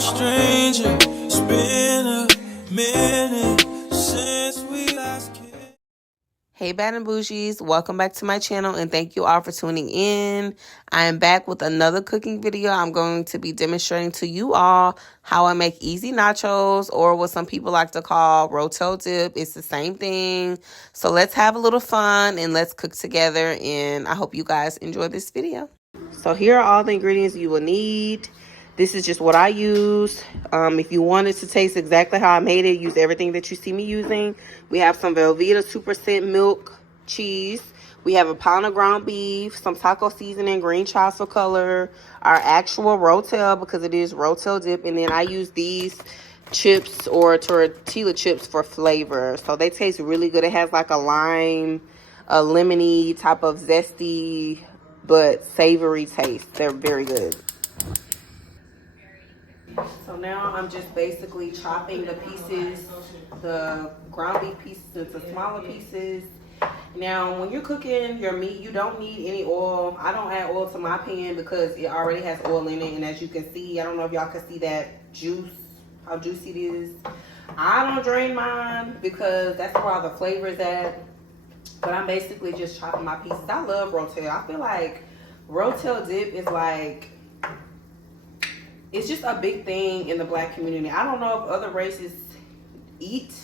stranger. It's been a minute since we last kissed. Hey Bad and Bougies, welcome back to my channel and thank you all for tuning in. I am back with another cooking video. I'm going to be demonstrating to you all how I make easy nachos, or what some people like to call Rotel dip. It's the same thing. So let's have a little fun and let's cook together, and I hope you guys enjoy this video. So here are all the ingredients you will need. This is just what I use. If you want it to taste exactly how I made it, use everything that you see me using. We have some Velveeta 2% milk cheese. We have a pound of ground beef, some taco seasoning, green chives for color, our actual Rotel because it is Rotel dip, and then I use these chips or tortilla chips for flavor. So they taste really good. It has like a lime, a lemony type of zesty but savory taste. They're very good. So now I'm just basically chopping the pieces, the ground beef pieces into smaller pieces. Now, when you're cooking your meat, you don't need any oil. I don't add oil to my pan because it already has oil in it. And as you can see, I don't know if y'all can see that juice, how juicy it is. I don't drain mine because that's where all the flavor is at. But I'm basically just chopping my pieces. I love Rotel. I feel like Rotel dip is like, it's just a big thing in the black community. I don't know if other races eat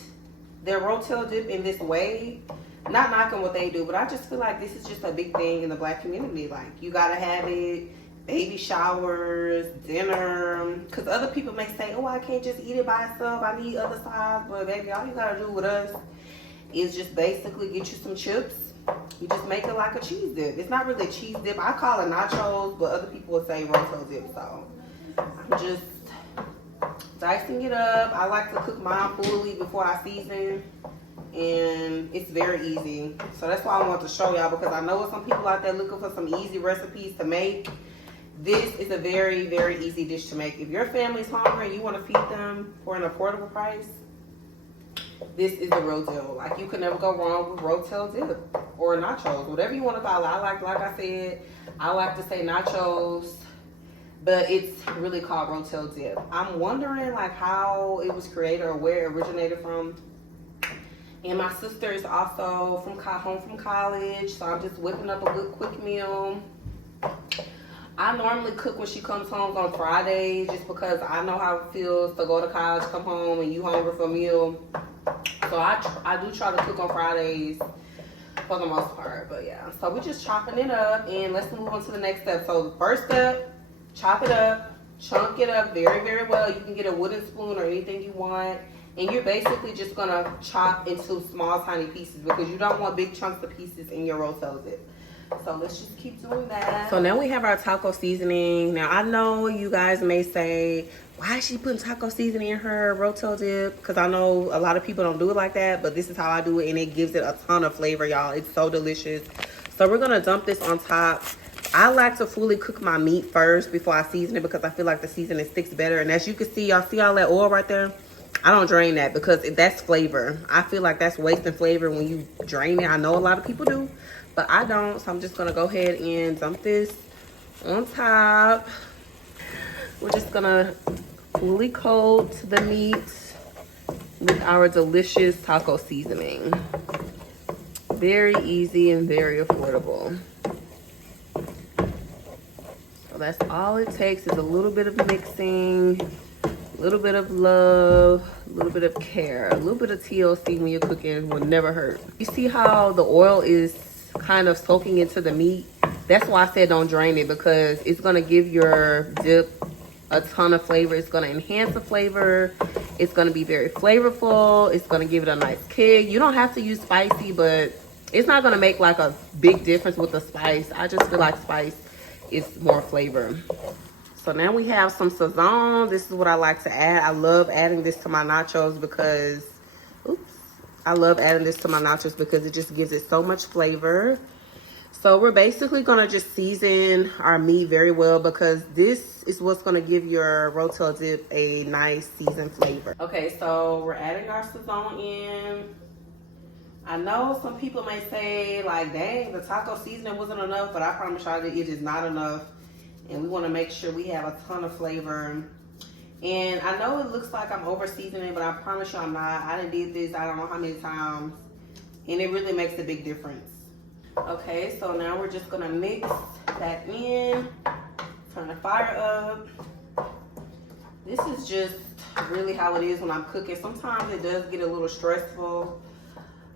their Rotel dip in this way. Not knocking what they do, but I just feel like this is just a big thing in the black community. Like, you gotta have it, baby showers, dinner. Because other people may say, oh, I can't just eat it by itself. I need other sides. But baby, all you gotta do with us is just basically get you some chips. You just make it like a cheese dip. It's not really a cheese dip. I call it nachos, but other people would say Rotel dip. So I'm just dicing it up. I like to cook mine fully before I season, and it's very easy. So that's why I want to show y'all, because I know some people out there looking for some easy recipes to make. This is a very, very easy dish to make. If your family's hungry and you want to feed them for an affordable price, this is the real deal. Like, you can never go wrong with Rotel dip or nachos, whatever you want to call it. Like I said, I like to say nachos, but it's really called Rotel dip. I'm wondering like how it was created or where it originated from. And my sister is also home from college, so I'm just whipping up a good quick meal. I normally cook when she comes home on Fridays, just because I know how it feels to go to college, come home, and you hungry for a meal. So I do try to cook on Fridays for the most part. But yeah, so we're just chopping it up, and let's move on to the next step. So the first step, chop it up, chunk it up very, very well. You can get a wooden spoon or anything you want. And you're basically just gonna chop into small, tiny pieces because you don't want big chunks of pieces in your Rotel dip. So let's just keep doing that. So now we have our taco seasoning. Now I know you guys may say, why is she putting taco seasoning in her Rotel dip? Because I know a lot of people don't do it like that, but this is how I do it, and it gives it a ton of flavor, y'all. It's so delicious. So we're gonna dump this on top. I like to fully cook my meat first before I season it because I feel like the seasoning sticks better. And as you can see, y'all see all that oil right there? I don't drain that because that's flavor. I feel like that's wasting flavor when you drain it. I know a lot of people do, but I don't. So I'm just gonna go ahead and dump this on top. We're just gonna fully coat the meat with our delicious taco seasoning. Very easy and very affordable. So that's all it takes, is a little bit of mixing, a little bit of love, a little bit of care, a little bit of TLC when you're cooking will never hurt. You see how the oil is kind of soaking into the meat? That's why I said don't drain it, because it's gonna give your dip a ton of flavor. It's gonna enhance the flavor. It's gonna be very flavorful. It's gonna give it a nice kick. You don't have to use spicy, but it's not gonna make like a big difference with the spice. I just feel like spice is more flavor. So now we have some sazon. This is what I like to add. I love adding this to my nachos because, I love adding this to my nachos because it just gives it so much flavor. So we're basically gonna just season our meat very well because this is what's gonna give your Rotel dip a nice seasoned flavor. Okay, so we're adding our sazon in. I know some people may say like, dang, the taco seasoning wasn't enough, but I promise y'all that it is not enough. And we want to make sure we have a ton of flavor. And I know it looks like I'm over seasoning, but I promise you I'm not. I done did this I don't know how many times, and it really makes a big difference. Okay, so now we're just gonna mix that in, turn the fire up. This is just really how it is when I'm cooking. Sometimes it does get a little stressful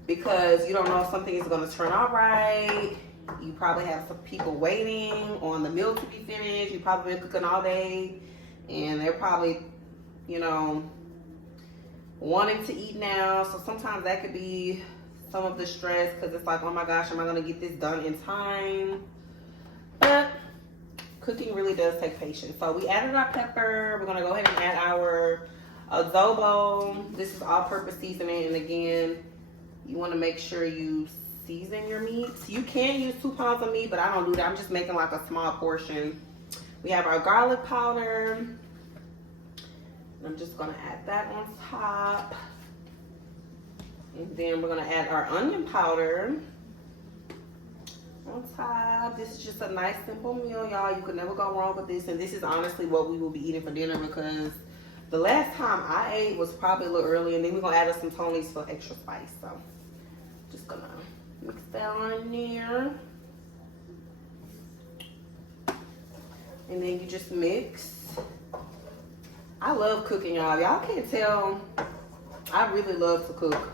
because you don't know if something is gonna turn out right. You probably have some people waiting on the meal to be finished. You probably been cooking all day and they're probably, you know, wanting to eat now. So sometimes that could be some of the stress because it's like, oh my gosh, am I gonna get this done in time? But cooking really does take patience. So we added our pepper. We're gonna go ahead and add our adobo. This is all-purpose seasoning, and again, you want to make sure you season your meats. You can use 2 pounds of meat, but I don't do that. I'm just making like a small portion. We have our garlic powder. I'm just gonna add that on top. And then we're gonna add our onion powder on top. This is just a nice simple meal, y'all. You could never go wrong with this. And this is honestly what we will be eating for dinner because the last time I ate was probably a little early, and then we're gonna add us some Tony's for extra spice. So just gonna mix that on in there. And then you just mix. I love cooking, y'all. Y'all can't tell, I really love to cook.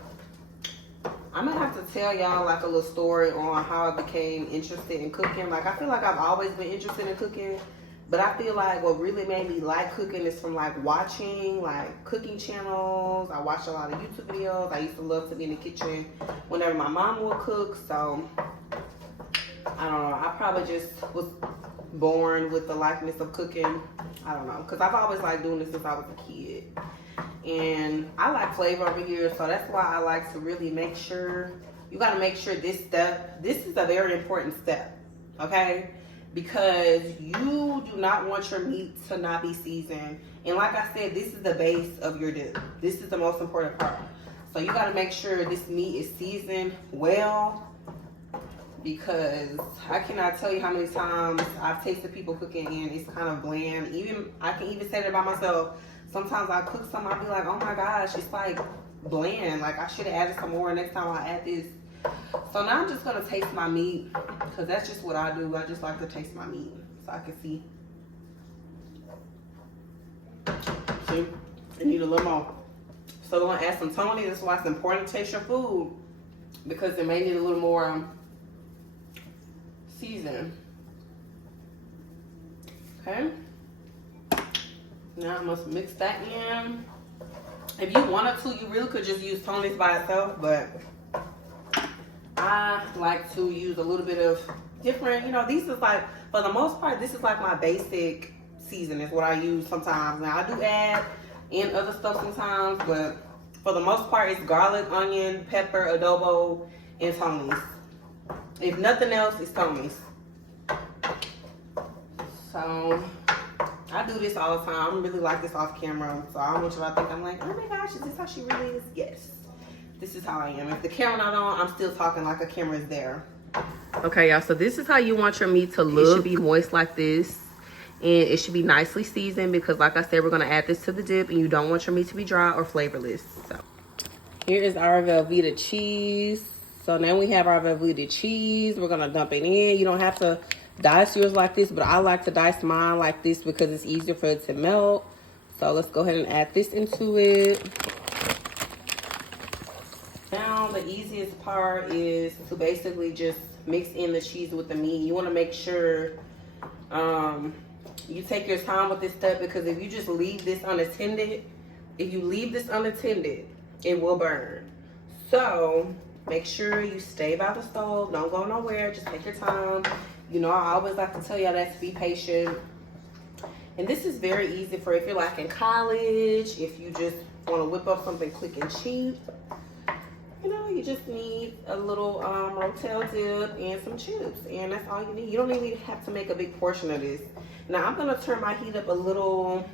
I'm gonna have to tell y'all like a little story on how I became interested in cooking. Like I feel like I've always been interested in cooking, but I feel like what really made me like cooking is from like watching like cooking channels. I watched a lot of YouTube videos. I used to love to be in the kitchen whenever my mom would cook. So I don't know, I probably just was born with the likeness of cooking. I don't know, because I've always liked doing this since I was a kid. And I like flavor over here, so that's why I like to really make sure, you got to make sure this is a very important step, okay? Because you do not want your meat to not be seasoned. And like I said, this is the base of your dip. This is the most important part. So you got to make sure this meat is seasoned well, because I cannot tell you how many times I've tasted people cooking and it's kind of bland. Even I can even say that about myself. Sometimes I cook something, I'll be like, oh my gosh, it's like bland. Like I should have added some more next time I add this. So now I'm just gonna taste my meat because that's just what I do. I just like to taste my meat so I can see. See, I need a little more. So we're gonna add some Tony. That's why it's important to taste your food because it may need a little more season. Okay. Now I must mix that in. If you wanted to, you really could just use Tony's by itself, but I like to use a little bit of different, you know, these is like, for the most part, this is like my basic season is what I use sometimes. Now I do add in other stuff sometimes, but for the most part, it's garlic, onion, pepper, adobo, and Tony's. If nothing else, it's Tony's. So I do this all the time. I really like this off camera. So I don't want you to think I'm like, oh my gosh, is this how she really is? Yes. This is how I am. If the camera not on, I'm still talking like a camera is there. Okay, y'all. So this is how you want your meat to look. It should be moist like this. And it should be nicely seasoned because like I said, we're going to add this to the dip. And you don't want your meat to be dry or flavorless. So here is our Velveeta cheese. So now we have our Velveeta cheese. We're going to dump it in. You don't have to dice yours like this, but I like to dice mine like this because it's easier for it to melt. So let's go ahead and add this into it. Now the easiest part is to basically just mix in the cheese with the meat. You want to make sure you take your time with this step because if you just leave this unattended, it will burn. So make sure you stay by the stove. Don't go nowhere. Just take your time. You know, I always like to tell y'all that to be patient. And this is very easy for if you're like in college, if you just want to whip up something quick and cheap. You know, you just need a little Rotel dip and some chips. And that's all you need. You don't even have to make a big portion of this. Now, I'm going to turn my heat up a little,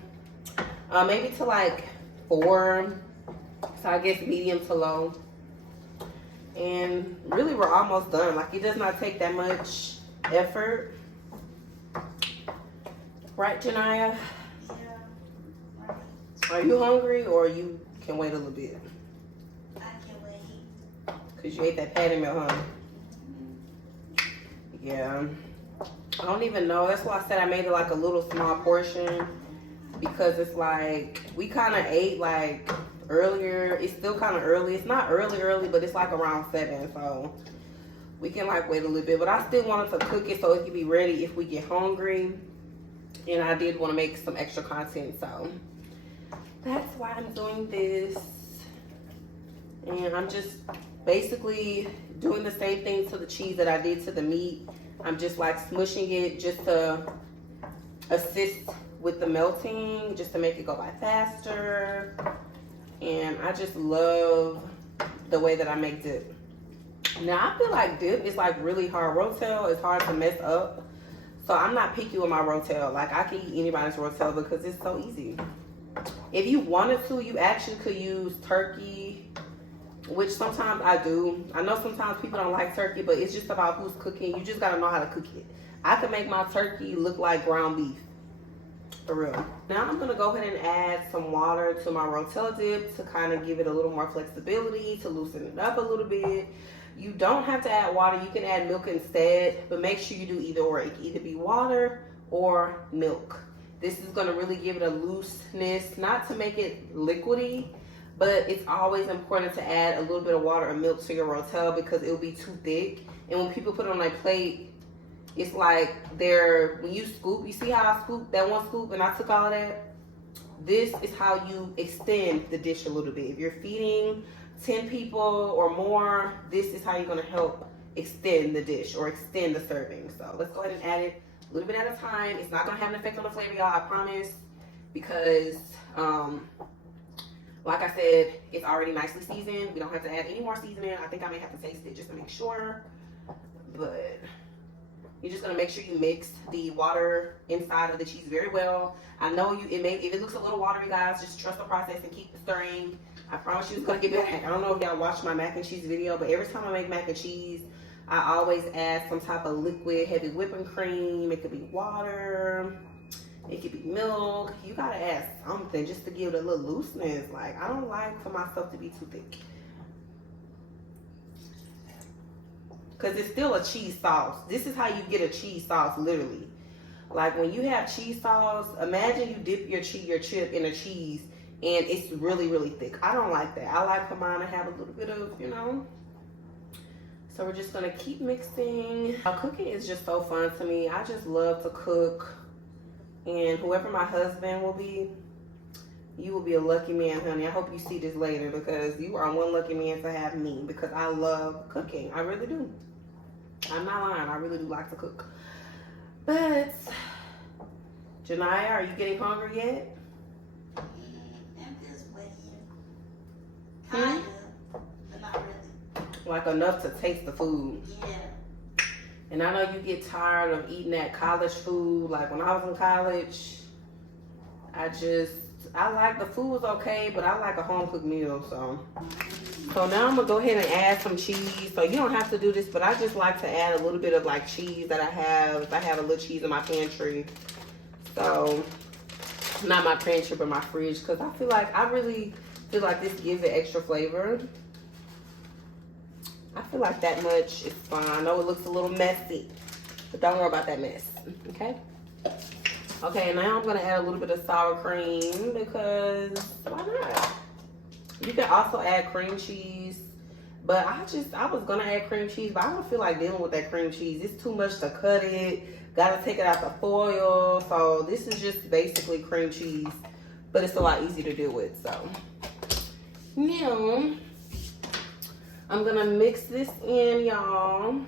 maybe to like 4. So I guess medium to low. And really, we're almost done. Like, it does not take that much effort. Right, Janaya? Are you hungry or you can wait a little bit? I can wait. Cause you ate that patty melt, huh? Yeah. I don't even know. That's why I said I made it like a little small portion, because it's like we kind of ate like earlier. It's still kind of early. It's not early, but it's like around 7, so we can like wait a little bit. But I still wanted to cook it so it can be ready if we get hungry. And I did want to make some extra content, so that's why I'm doing this. And I'm just basically doing the same thing to the cheese that I did to the meat. I'm just like smushing it just to assist with the melting, just to make it go by faster. And I just love the way that I make dip. Now I feel like dip is like really hard. Rotel is hard to mess up. So I'm not picky with my Rotel. Like I can eat anybody's Rotel because it's so easy. If you wanted to, you actually could use turkey, which sometimes I do. I know sometimes people don't like turkey, but it's just about who's cooking. You just gotta know how to cook it. I can make my turkey look like ground beef, for real. Now I'm gonna go ahead and add some water to my Rotel dip to kind of give it a little more flexibility, to loosen it up a little bit. You don't have to add water. You can add milk instead, but make sure you do either or. It can either be water or milk. This is gonna really give it a looseness, not to make it liquidy, but it's always important to add a little bit of water or milk to your Rotel because it'll be too thick. And when people put it on their plate, it's like when you scoop, you see how I scooped that one scoop and I took all of that? This is how you extend the dish a little bit. If you're feeding 10 people or more, this is how you're gonna help extend the dish or extend the serving. So let's go ahead and add it a little bit at a time. It's not gonna have an effect on the flavor, y'all, I promise, because like I said, it's already nicely seasoned. We don't have to add any more seasoning. I think I may have to taste it just to make sure, but you're just gonna make sure you mix the water inside of the cheese very well. I know if it looks a little watery, guys, just trust the process and keep stirring. I promise you it's gonna get better. I don't know if y'all watched my mac and cheese video, but every time I make mac and cheese, I always add some type of liquid, heavy whipping cream. It could be water, it could be milk. You gotta add something just to give it a little looseness. Like, I don't like for my stuff to be too thick, because it's still a cheese sauce. This is how you get a cheese sauce, literally. Like when you have cheese sauce, imagine you dip your chip in a cheese and it's really, really thick. I don't like that. I like for mine to have a little bit of, So we're just gonna keep mixing. Cooking is just so fun to me. I just love to cook. And whoever my husband will be, you will be a lucky man, honey. I hope you see this later, because you are one lucky man to have me, because I love cooking. I really do. I'm not lying. I really do like to cook. But, Janiyah, are you getting hungry yet? I'm just waiting. Kind of, but not really. Like enough to taste the food. Yeah. And I know you get tired of eating that college food. Like when I was in college, I like the food was okay, but I like a home cooked meal. So now I'm gonna go ahead and add some cheese. So you don't have to do this, but I just like to add a little bit of like cheese that I have. If I have a little cheese in my pantry. So not my pantry, but my fridge, because I really feel like this gives it extra flavor. I feel like that much is fine. I know it looks a little messy, but don't worry about that mess, okay? Okay, now I'm gonna add a little bit of sour cream, because why not? You can also add cream cheese, but I was gonna add cream cheese, but I don't feel like dealing with that cream cheese. It's too much to cut it. Gotta take it out the foil. So this is just basically cream cheese, but it's a lot easier to deal with. So now I'm gonna mix this in, y'all,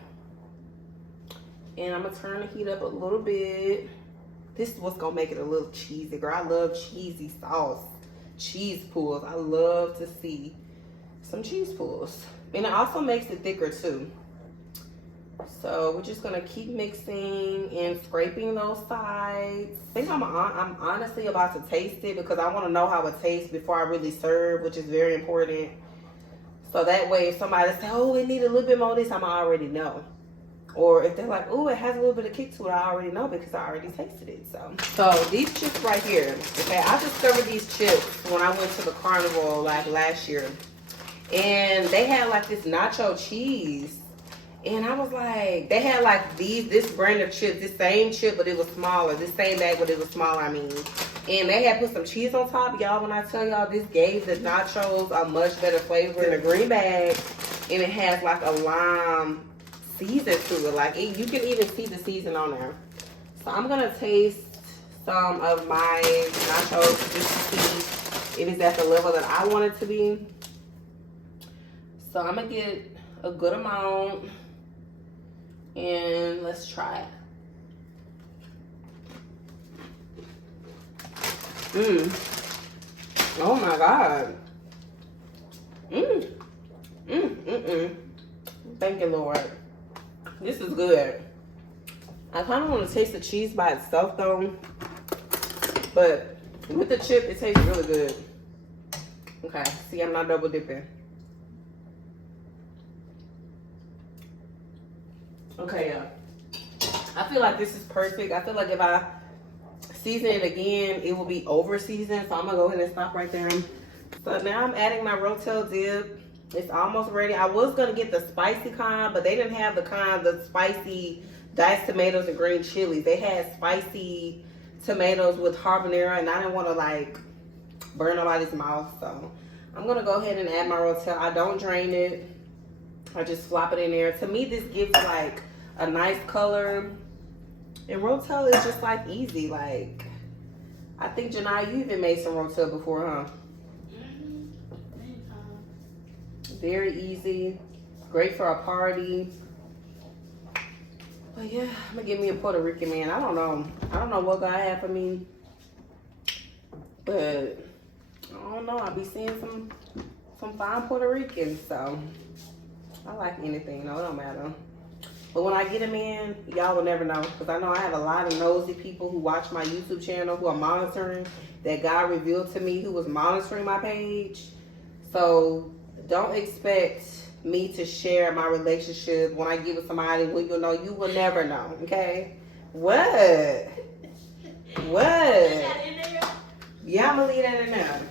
and I'm gonna turn the heat up a little bit. This is what's gonna make it a little cheesy, girl. I love cheesy sauce, cheese pulls. I love to see some cheese pulls, and it also makes it thicker too. So we're just gonna keep mixing and scraping those sides. I think I'm honestly about to taste it, because I want to know how it tastes before I really serve, which is very important. So that way, if somebody says, "Oh, it needs a little bit more of this," I'm already know. Or if they're like, oh, it has a little bit of kick to it, I already know because I already tasted it. So these chips right here, okay, I discovered these chips when I went to the carnival like last year. And they had like this nacho cheese. And I was like, they had like this brand of chips, this same chip, but it was smaller. This same bag, but it was smaller, I mean. And they had put some cheese on top. Y'all, when I tell y'all, this gave the nachos a much better flavor in a green bag. And it has like a lime season to it. Like, you can even see the season on there. So I'm going to taste some of my nachos just to see if it's at the level that I want it to be. So I'm going to get a good amount. And let's try it. Oh my God. Thank you, Lord. This is good. I kind of want to taste the cheese by itself though. But with the chip, it tastes really good. Okay, see, I'm not double dipping. Okay, yeah. I feel like this is perfect. I feel like if I season it again, it will be over seasoned. So I'm gonna go ahead and stop right there. So now I'm adding my Rotel dip. It's almost ready. I was gonna get the spicy kind, but they didn't have the spicy diced tomatoes and green chilies. They had spicy tomatoes with habanero, and I didn't want to like burn nobody's mouth. So I'm gonna go ahead and add my Rotel. I don't drain it. I just flop it in there. To me, this gives like a nice color. And Rotel is just like easy. Like, I think Janai, you even made some Rotel before, huh? Very easy. Great for a party. But yeah, I'm gonna get me a Puerto Rican man. I don't know what God had for me. But I don't know. I'll be seeing some fine Puerto Ricans, so I like anything, no, it don't matter. But when I get him in, y'all will never know. Because I know I have a lot of nosy people who watch my YouTube channel who are monitoring, that God revealed to me, who was monitoring my page. So don't expect me to share my relationship when I get with somebody who you know you will never know, okay? What? Yeah, I'm going to leave that in there.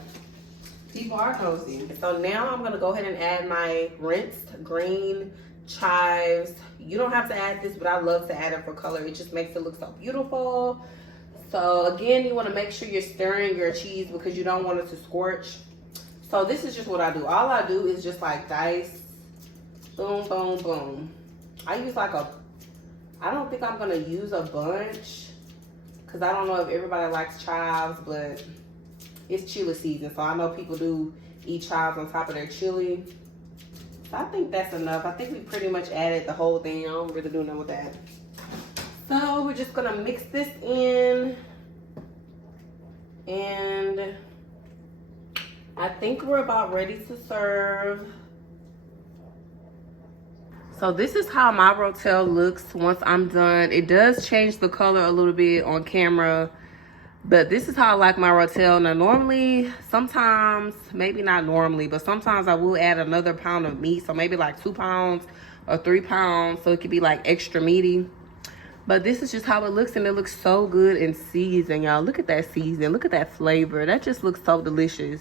People are nosy. So now I'm going to go ahead and add my rinsed green chives. You don't have to add this, but I love to add it for color. It just makes it look so beautiful. So again, you want to make sure you're stirring your cheese because you don't want it to scorch. So this is just what I do. All I do is just like dice. Boom, boom, boom. I use like I don't think I'm going to use a bunch because I don't know if everybody likes chives, but it's chili season. So I know people do eat chives on top of their chili. So I think that's enough. I think we pretty much added the whole thing. I don't really do nothing with that. So we're just gonna mix this in. And I think we're about ready to serve. So this is how my Rotel looks once I'm done. It does change the color a little bit on camera. But this is how I like my Rotel. Now normally, sometimes, maybe not normally, but sometimes I will add another pound of meat. So maybe like 2 pounds or 3 pounds. So it could be like extra meaty. But this is just how it looks, and it looks so good in season, y'all. Look at that season. Look at that flavor. That just looks so delicious.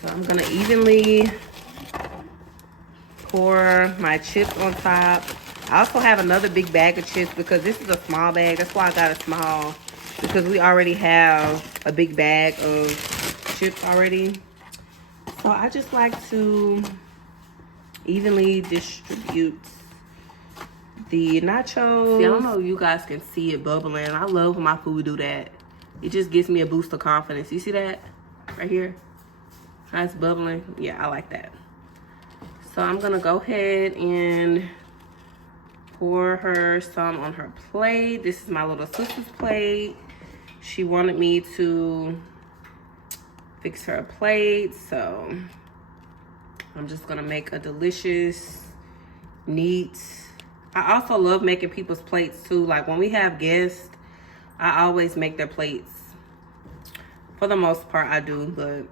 So I'm gonna evenly pour my chips on top. I also have another big bag of chips because this is a small bag. That's why I got a small, because we already have a big bag of chips already. So I just like to evenly distribute the nachos. See, I don't know if you guys can see it bubbling. I love when my food do that. It just gives me a boost of confidence. You see that right here? How it's bubbling? Yeah, I like that. So I'm gonna go ahead and pour her some on her plate. This is my little sister's plate. She wanted me to fix her a plate, so I'm just gonna make a delicious, neat. I also love making people's plates too. Like when we have guests, I always make their plates. For the most part, I do, but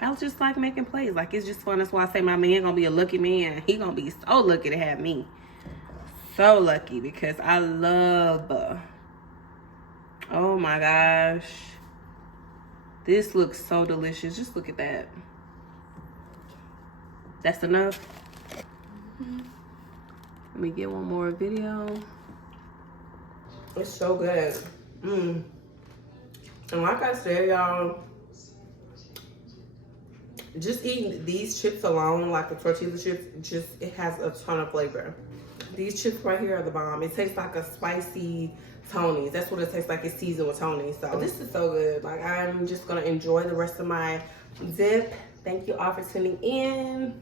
I just like making plates. Like it's just fun. That's why I say my man gonna be a lucky man. He gonna be so lucky to have me. so lucky because I love, oh my gosh. This looks so delicious. Just look at that. That's enough. Let me get one more video. It's so good. And like I said, y'all, just eating these chips alone, like the tortilla chips, it has a ton of flavor. These chips right here are the bomb. It tastes like a spicy Tony's. That's what it tastes like. It's seasoned with Tony's. So this is so good. Like, I'm just gonna enjoy the rest of my dip. Thank you all for tuning in,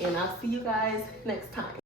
and I'll see you guys next time.